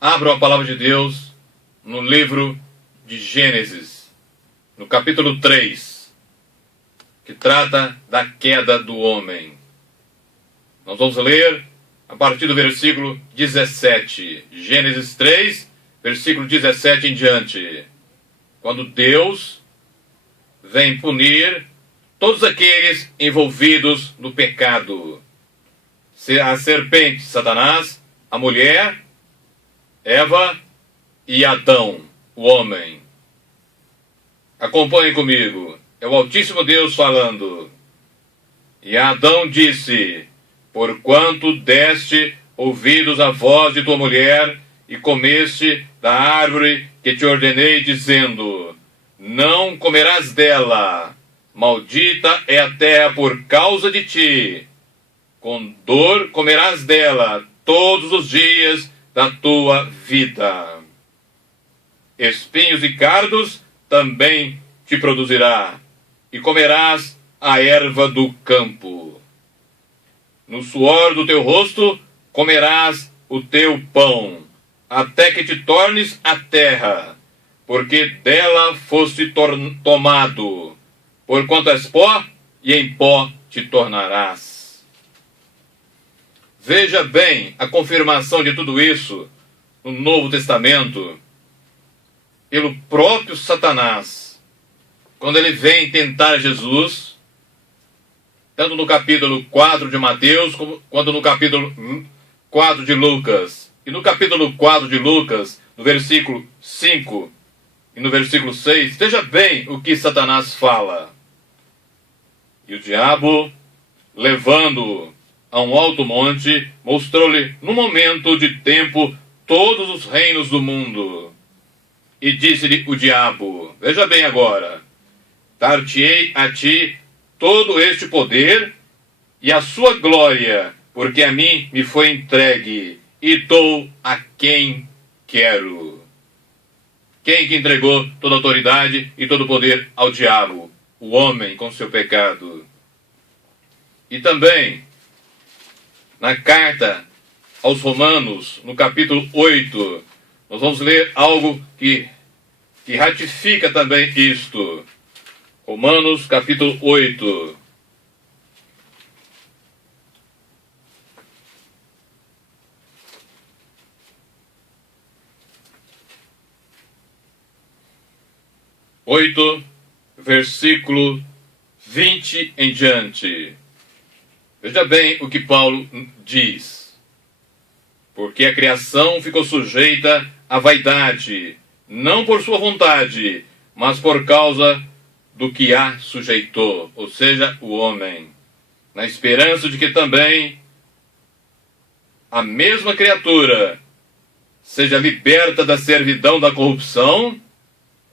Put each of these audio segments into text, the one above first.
Abram a palavra de Deus no livro de Gênesis, no capítulo 3, que trata da queda do homem. Nós vamos ler a partir do versículo 17. Gênesis 3, versículo 17 em diante. Quando Deus vem punir todos aqueles envolvidos no pecado. A serpente, Satanás, a mulher, Eva e Adão, o homem. Acompanhem comigo. É o Altíssimo Deus falando. E Adão disse: porquanto deste ouvidos à voz de tua mulher e comeste da árvore que te ordenei, dizendo: não comerás dela, maldita é a terra por causa de ti, com dor comerás dela todos os dias da tua vida. Espinhos e cardos também te produzirá, e comerás a erva do campo. No suor do teu rosto comerás o teu pão, até que te tornes a terra, porque dela foste tomado, porquanto és pó, e em pó te tornarás. Veja bem a confirmação de tudo isso no Novo Testamento, pelo próprio Satanás, quando ele vem tentar Jesus, tanto no capítulo 4 de Mateus, quanto no capítulo 4 de Lucas. E no capítulo 4 de Lucas, no versículo 5 e no versículo 6, veja bem o que Satanás fala. E o diabo, levando-o a um alto monte, mostrou-lhe num momento de tempo todos os reinos do mundo. E disse-lhe o diabo: veja bem agora, dar-te-ei a ti todo este poder e a sua glória, porque a mim me foi entregue, e dou a quem quero. Quem que entregou toda a autoridade e todo o poder ao diabo? O homem com seu pecado. E também, na carta aos Romanos, no capítulo 8, nós vamos ler algo que ratifica também isto. Romanos, capítulo 8. Versículo 20 em diante. Veja bem o que Paulo diz. Porque a criação ficou sujeita à vaidade, não por sua vontade, mas por causa do que a sujeitou, ou seja, o homem, na esperança de que também a mesma criatura seja liberta da servidão da corrupção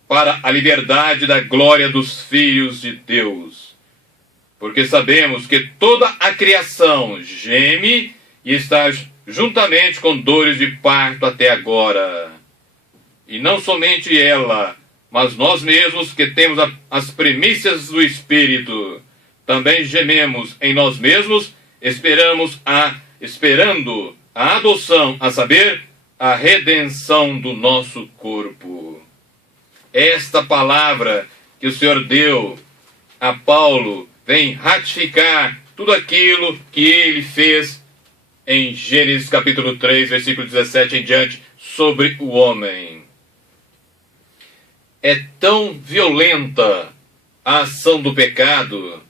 para a liberdade da glória dos filhos de Deus. Porque sabemos que toda a criação geme e está juntamente com dores de parto até agora. E não somente ela, mas nós mesmos que temos as primícias do Espírito, também gememos em nós mesmos, esperando a adoção, a saber, a redenção do nosso corpo. Esta palavra que o Senhor deu a Paulo vem ratificar tudo aquilo que ele fez em Gênesis capítulo 3, versículo 17 em diante, sobre o homem. É tão violenta a ação do pecado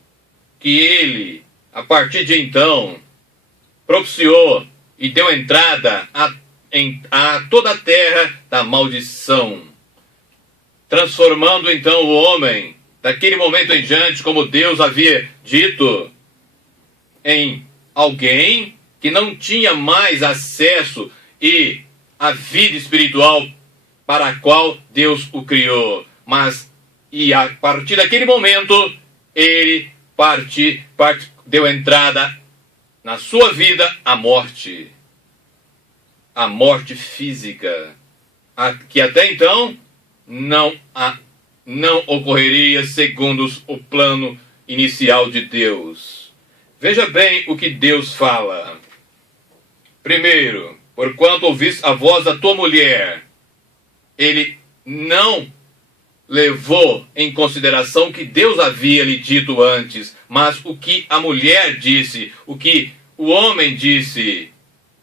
que ele, a partir de então, propiciou e deu entrada a toda a terra da maldição, transformando então o homem, daquele momento em diante, como Deus havia dito, em alguém que não tinha mais acesso e a vida espiritual para a qual Deus o criou. E a partir daquele momento, ele deu entrada na sua vida à morte. A morte física, que até então não ocorreria segundo o plano inicial de Deus. Veja bem o que Deus fala. Primeiro, porquanto ouviste a voz da tua mulher. Ele não levou em consideração o que Deus havia lhe dito antes, mas o que a mulher disse, o que o homem disse.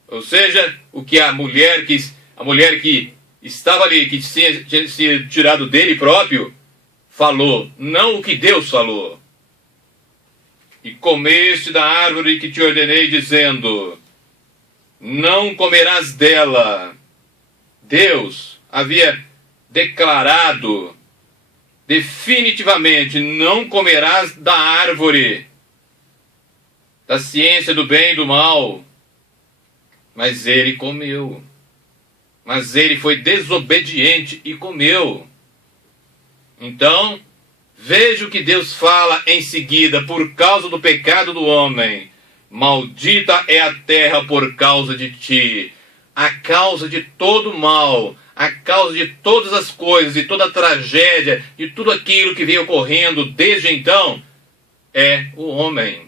Ou seja, o que a mulher que estava ali, que tinha sido tirado dele próprio, falou, não o que Deus falou. E comeste da árvore que te ordenei, dizendo, não comerás dela. Deus havia declarado definitivamente, não comerás da árvore da ciência do bem e do mal. Mas ele comeu. Mas ele foi desobediente e comeu. Então, veja o que Deus fala em seguida, por causa do pecado do homem. Maldita é a terra por causa de ti. A causa de todo mal, a causa de todas as coisas, de toda a tragédia, de tudo aquilo que vem ocorrendo desde então, é o homem.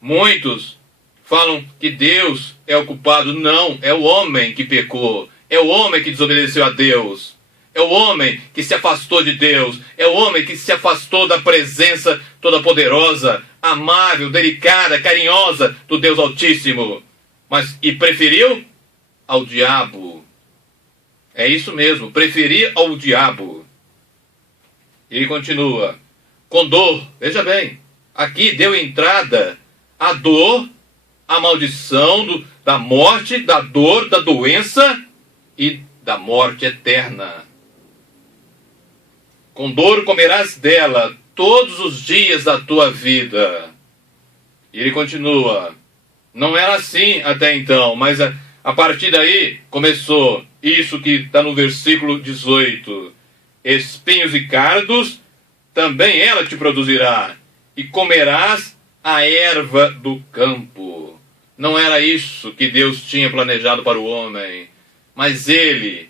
Muitos falam que Deus é o culpado. Não, é o homem que pecou. É o homem que desobedeceu a Deus. É o homem que se afastou de Deus. É o homem que se afastou da presença toda poderosa, amável, delicada, carinhosa do Deus Altíssimo. E preferiu ao diabo. É isso mesmo, preferir ao diabo. Ele continua. Com dor, veja bem, aqui deu entrada a dor, a maldição da morte, da dor, da doença e da morte eterna. Com dor comerás dela todos os dias da tua vida. E ele continua. Não era assim até então, mas a partir daí começou isso que está no versículo 18. Espinhos e cardos também ela te produzirá, e comerás a erva do campo. Não era isso que Deus tinha planejado para o homem, mas ele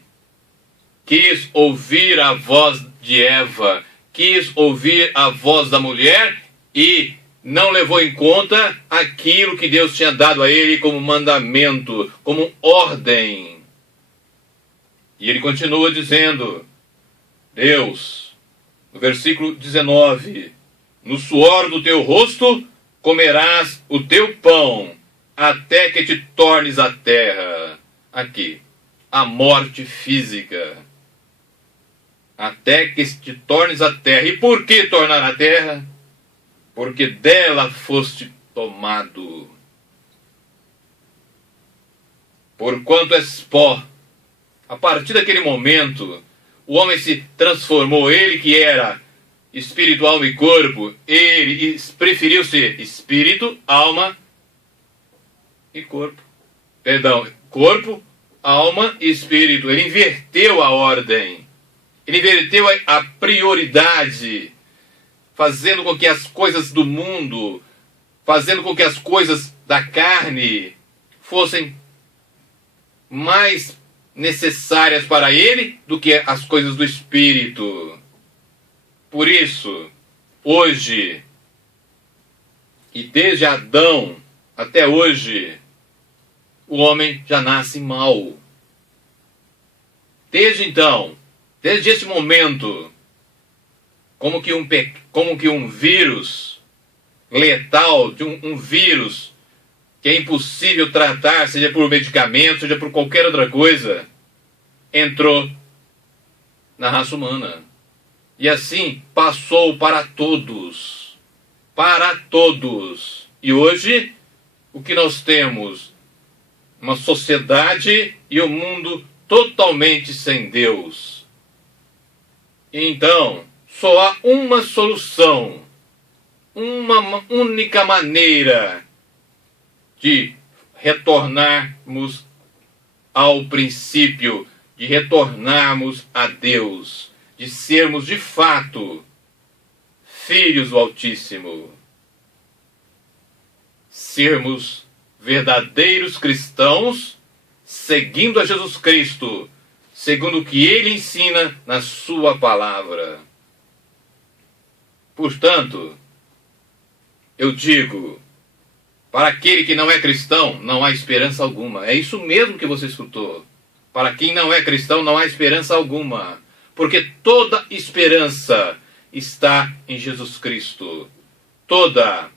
quis ouvir a voz de Eva, quis ouvir a voz da mulher e não levou em conta aquilo que Deus tinha dado a ele como mandamento, como ordem. E ele continua dizendo, Deus, no versículo 19, no suor do teu rosto comerás o teu pão, até que te tornes a terra. Aqui, a morte física. Até que te tornes a terra. E por que tornar a terra? Porque dela foste tomado. Porquanto és pó. A partir daquele momento, o homem se transformou. Ele que era espírito, alma e corpo, ele preferiu ser espírito, alma e corpo. Perdão, corpo, alma e espírito. Ele inverteu a ordem. Ele inverteu a prioridade, fazendo com que as coisas do mundo, fazendo com que as coisas da carne fossem mais necessárias para ele do que as coisas do espírito. Por isso, hoje, e desde Adão até hoje, o homem já nasce mal. Desde então, desde esse momento, como que um vírus letal, de um vírus que é impossível tratar, seja por medicamento, seja por qualquer outra coisa, entrou na raça humana. E assim passou para todos. Para todos. E hoje, o que nós temos? Uma sociedade e um mundo totalmente sem Deus. Então, só há uma solução, uma única maneira de retornarmos ao princípio, de retornarmos a Deus, de sermos de fato filhos do Altíssimo. Sermos verdadeiros cristãos, seguindo a Jesus Cristo, segundo o que Ele ensina na sua palavra. Portanto, eu digo, Para aquele que não é cristão, não há esperança alguma. É isso mesmo que você escutou. Para quem não é cristão, não há esperança alguma. Porque toda esperança está em Jesus Cristo. Toda.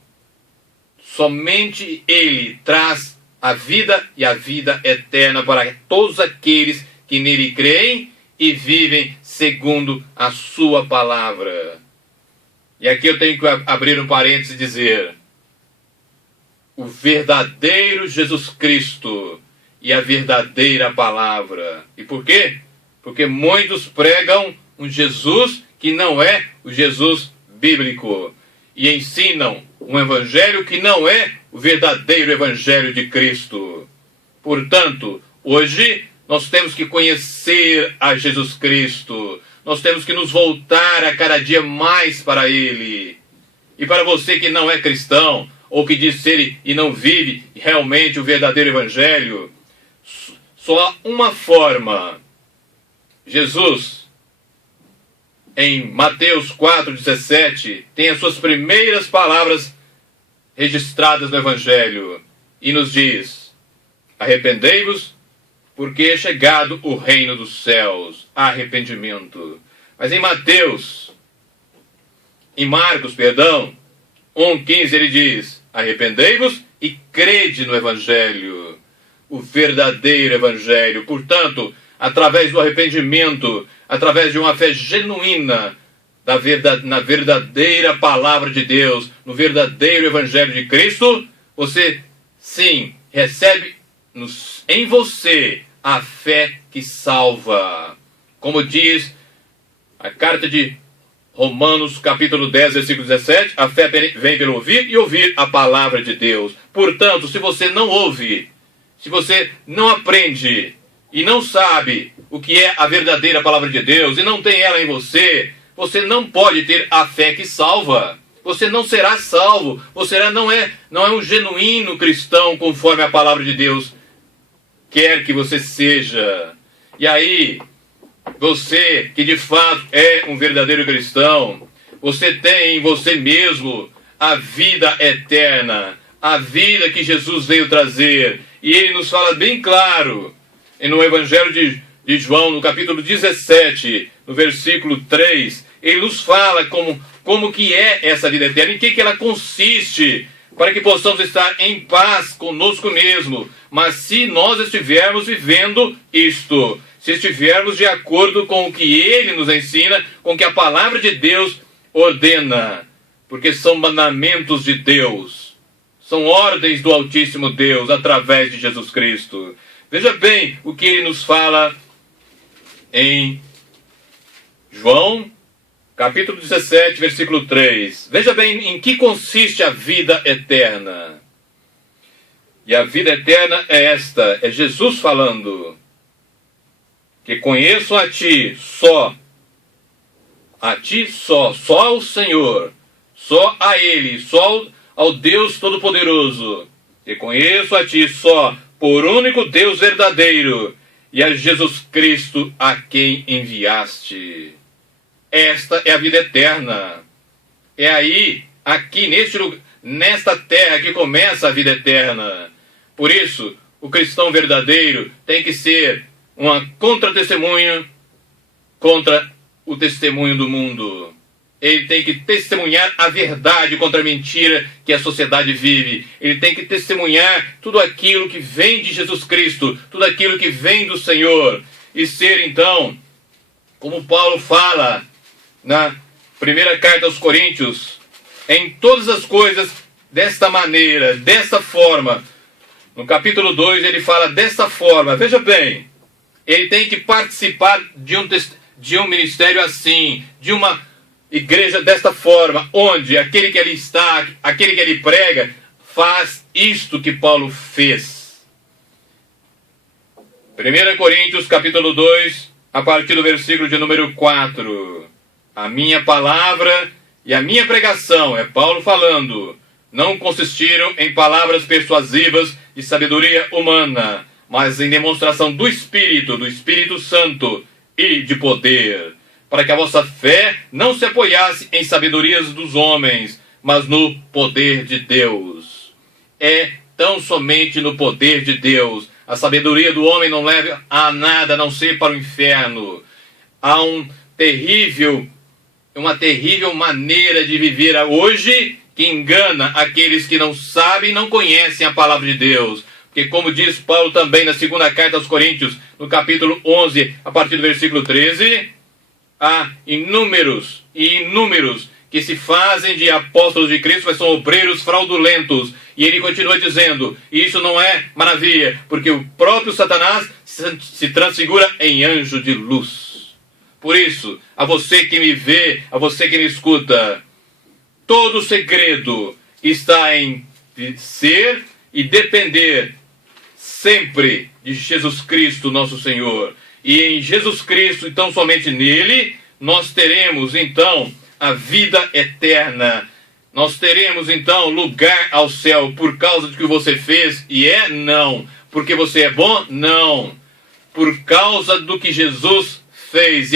Somente Ele traz a vida e a vida eterna para todos aqueles que nele creem e vivem segundo a sua palavra. E aqui eu tenho que abrir um parênteses e dizer: o verdadeiro Jesus Cristo e a verdadeira palavra. E por quê? Porque muitos pregam um Jesus que não é o Jesus bíblico e ensinam um evangelho que não é o verdadeiro evangelho de Cristo. Portanto, hoje nós temos que conhecer a Jesus Cristo. Nós temos que nos voltar a cada dia mais para Ele. E para você que não é cristão, ou que diz ser e não vive realmente o verdadeiro evangelho, só há uma forma. Jesus, em Mateus 4,17, tem as suas primeiras palavras registradas no evangelho e nos diz: arrependei-vos, porque é chegado o reino dos céus. Arrependimento. Mas em Marcos, 1,15 ele diz: arrependei-vos e crede no evangelho, o verdadeiro evangelho. Portanto, através do arrependimento, através de uma fé genuína na verdadeira palavra de Deus, no verdadeiro evangelho de Cristo, você, sim, recebe em você a fé que salva. Como diz a carta de Romanos, capítulo 10, versículo 17, a fé vem pelo ouvir e ouvir a palavra de Deus. Portanto, se você não ouve, se você não aprende e não sabe o que é a verdadeira palavra de Deus e não tem ela em você, você não pode ter a fé que salva. Você não será salvo. Você não é um genuíno cristão conforme a palavra de Deus quer que você seja. E aí, você que de fato é um verdadeiro cristão, você tem em você mesmo a vida eterna, a vida que Jesus veio trazer. E ele nos fala bem claro no Evangelho de João, no capítulo 17, no versículo 3, ele nos fala como que é essa vida eterna, em que ela consiste, para que possamos estar em paz conosco mesmo. Mas se nós estivermos vivendo isto, se estivermos de acordo com o que ele nos ensina, com o que a palavra de Deus ordena, porque são mandamentos de Deus, são ordens do Altíssimo Deus através de Jesus Cristo. Veja bem o que ele nos fala em João, capítulo 17, versículo 3. Veja bem em que consiste a vida eterna. E a vida eterna é esta, é Jesus falando: que conheçam a ti só, só ao Senhor, só a Ele, só ao Deus Todo-Poderoso. Que conheço a ti só, por único Deus verdadeiro, e a Jesus Cristo a quem enviaste. Esta é a vida eterna. É aí, aqui nesta terra que começa a vida eterna. Por isso, o cristão verdadeiro tem que ser uma contra-testemunha contra o testemunho do mundo. Ele tem que testemunhar a verdade contra a mentira que a sociedade vive. Ele tem que testemunhar tudo aquilo que vem de Jesus Cristo, tudo aquilo que vem do Senhor. E ser, então, como Paulo fala na primeira carta aos Coríntios, em todas as coisas desta maneira, desta forma. No capítulo 2 ele fala desta forma. Veja bem, ele tem que participar de um ministério assim, de uma igreja desta forma, onde aquele que ali está, aquele que ali prega, faz isto que Paulo fez. 1 Coríntios capítulo 2, a partir do versículo de número 4. A minha palavra e a minha pregação, é Paulo falando, não consistiram em palavras persuasivas de sabedoria humana, mas em demonstração do Espírito Santo e de poder, para que a vossa fé não se apoiasse em sabedorias dos homens, mas no poder de Deus. é tão somente no poder de Deus. A sabedoria do homem não leva a nada, a não ser para o inferno. Há uma terrível maneira de viver hoje que engana aqueles que não sabem e não conhecem a palavra de Deus. Porque como diz Paulo também na segunda carta aos Coríntios, no capítulo 11, a partir do versículo 13, há inúmeros que se fazem de apóstolos de Cristo, mas são obreiros fraudulentos. E ele continua dizendo, e isso não é maravilha, porque o próprio Satanás se transfigura em anjo de luz. Por isso, a você que me vê, a você que me escuta, todo o segredo está em ser e depender sempre de Jesus Cristo, nosso Senhor. E em Jesus Cristo, então somente nele, nós teremos então a vida eterna. Nós teremos então lugar ao céu por causa do que você fez, e não. Porque você é bom? Não. Por causa do que Jesus fez.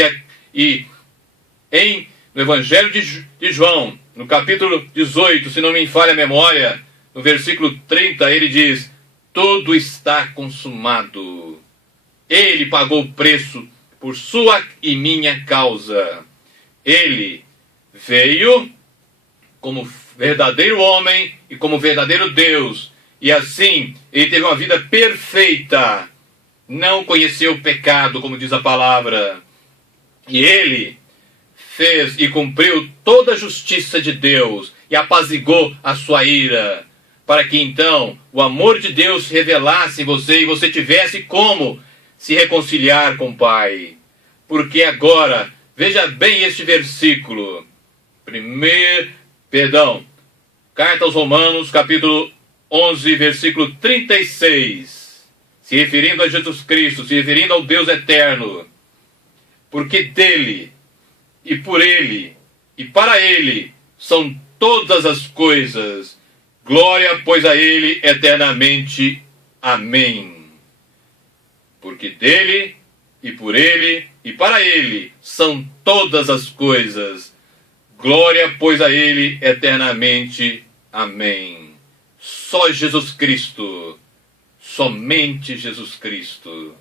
No Evangelho de João, no capítulo 18, se não me falha a memória, no versículo 30, ele diz, tudo está consumado. Ele pagou o preço por sua e minha causa. Ele veio como verdadeiro homem e como verdadeiro Deus. E assim, ele teve uma vida perfeita. Não conheceu o pecado, como diz a palavra. E ele fez e cumpriu toda a justiça de Deus e apaziguou a sua ira, para que então o amor de Deus se revelasse em você e você tivesse como se reconciliar com o Pai. Porque agora, veja bem este versículo. Carta aos Romanos, capítulo 11, versículo 36. Se referindo a Jesus Cristo, se referindo ao Deus eterno. Porque dele, e por ele, e para ele, são todas as coisas. Glória, pois, a ele eternamente. Amém. Porque dele, e por ele, e para ele, são todas as coisas. Glória, pois, a ele eternamente. Amém. Só Jesus Cristo. Somente Jesus Cristo.